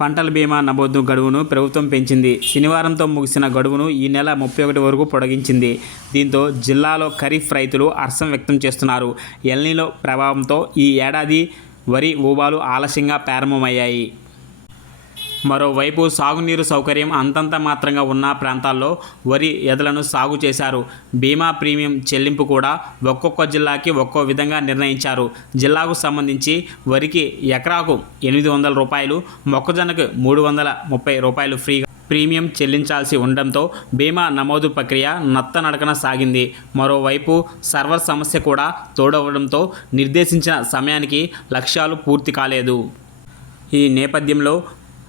పంటల బీమా నమోదు గడువును ప్రభుత్వం పెంచింది. శనివారంతో ముగిసిన గడువును ఈ నెల 31 వరకు పొడిగించింది. దీంతో జిల్లాలో ఖరీఫ్ రైతులు హర్షం వ్యక్తం చేస్తున్నారు. ఎల్నినో ప్రభావంతో ఈ ఏడాది వరి ఊబాలు ఆలస్యంగా ప్రారంభమయ్యాయి. మరోవైపు సాగునీరు సౌకర్యం అంతంత మాత్రంగా ఉన్న ప్రాంతాల్లో వరి ఎదలను సాగు చేశారు. బీమా ప్రీమియం చెల్లింపు కూడా ఒక్కొక్క జిల్లాకి ఒక్కో విధంగా నిర్ణయించారు. జిల్లాకు సంబంధించి వరికి ఎకరాకు 800 రూపాయలు, మొక్కజొన్నకు 330 రూపాయలు ఫ్రీగా ప్రీమియం చెల్లించాల్సి ఉండడంతో బీమా నమోదు ప్రక్రియ నత్తనడకన సాగింది. మరోవైపు సర్వర్ సమస్య కూడా తోడవడంతో నిర్దేశించిన సమయానికి లక్ష్యాలు పూర్తి కాలేదు. ఈ నేపథ్యంలో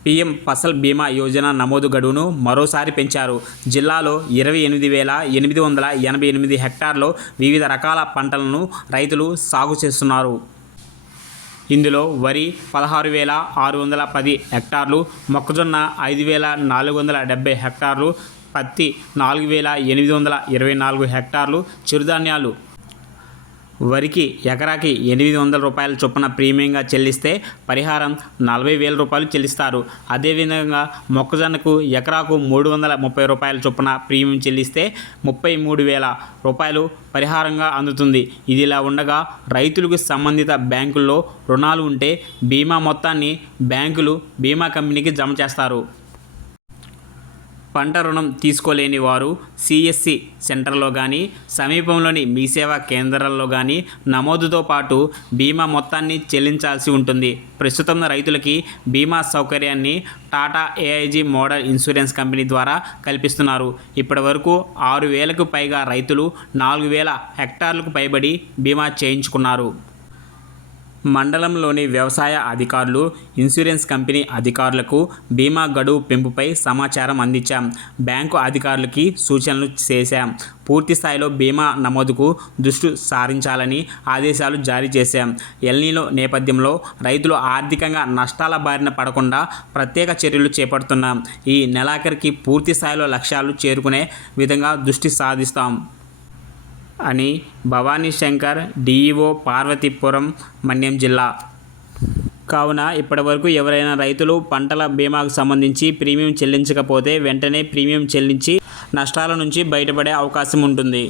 పీఎం ఫసల్ బీమా యోజన నమోదు గడువును మరోసారి పెంచారు. జిల్లాలో 28,888 హెక్టార్లో వివిధ రకాల పంటలను రైతులు సాగు చేస్తున్నారు. ఇందులో వరి 16,610 హెక్టార్లు, మొక్కజొన్న 5,470 హెక్టార్లు, పత్తి 4,824 హెక్టార్లు, చిరుధాన్యాలు వరికి ఎకరాకి 800 రూపాయల చొప్పున ప్రీమియంగా చెల్లిస్తే పరిహారం 40,000 రూపాయలు చెల్లిస్తారు. అదేవిధంగా మొక్కజొన్నకు ఎకరాకు 330 రూపాయల చొప్పున ప్రీమియం చెల్లిస్తే 33,000 రూపాయలు పరిహారంగా అందుతుంది. ఇదిలా ఉండగా రైతులకు సంబంధిత బ్యాంకుల్లో రుణాలు ఉంటే బీమా మొత్తాన్ని బ్యాంకులు బీమా కంపెనీకి జమ చేస్తారు. పంట రుణం తీసుకోలేని వారు సిఎస్సి సెంటర్లో కానీ, సమీపంలోని మీ సేవా కేంద్రాల్లో కానీ నమోదుతో పాటు బీమా మొత్తాన్ని చెల్లించాల్సి ఉంటుంది. ప్రస్తుతం రైతులకి బీమా సౌకర్యాన్ని Tata AIG model insurance company ద్వారా కల్పిస్తున్నారు. ఇప్పటి వరకు 6,000కు పైగా రైతులు 4,000 హెక్టార్లకు పైబడి బీమా చేయించుకున్నారు. మండలంలోని వ్యవసాయ అధికారులు, ఇన్సూరెన్స్ కంపెనీ అధికారులకు బీమా గడువు పెంపుపై సమాచారం అందించాం. బ్యాంకు అధికారులకి సూచనలు చేశాం. పూర్తి స్థాయిలో బీమా నమోదుకు దృష్టి సారించాలని ఆదేశాలు జారీ చేశాం. ఎల్నినో నేపథ్యంలో రైతులు ఆర్థికంగా నష్టాల బారిన పడకుండా ప్రత్యేక చర్యలు చేపడుతున్నాం. ఈ నెలాఖరికి పూర్తి స్థాయిలో లక్ష్యాలు చేరుకునే విధంగా దృష్టి సాధిస్తాం అని భవానీ శంకర్, డిఈఓ, పార్వతీపురం, మన్యం జిల్లా. కావున ఇప్పటివరకు ఎవరైనా రైతులు పంటల బీమాకు సంబంధించి ప్రీమియం చెల్లించకపోతే వెంటనే ప్రీమియం చెల్లించి నష్టాల నుంచి బయటపడే అవకాశం ఉంటుంది.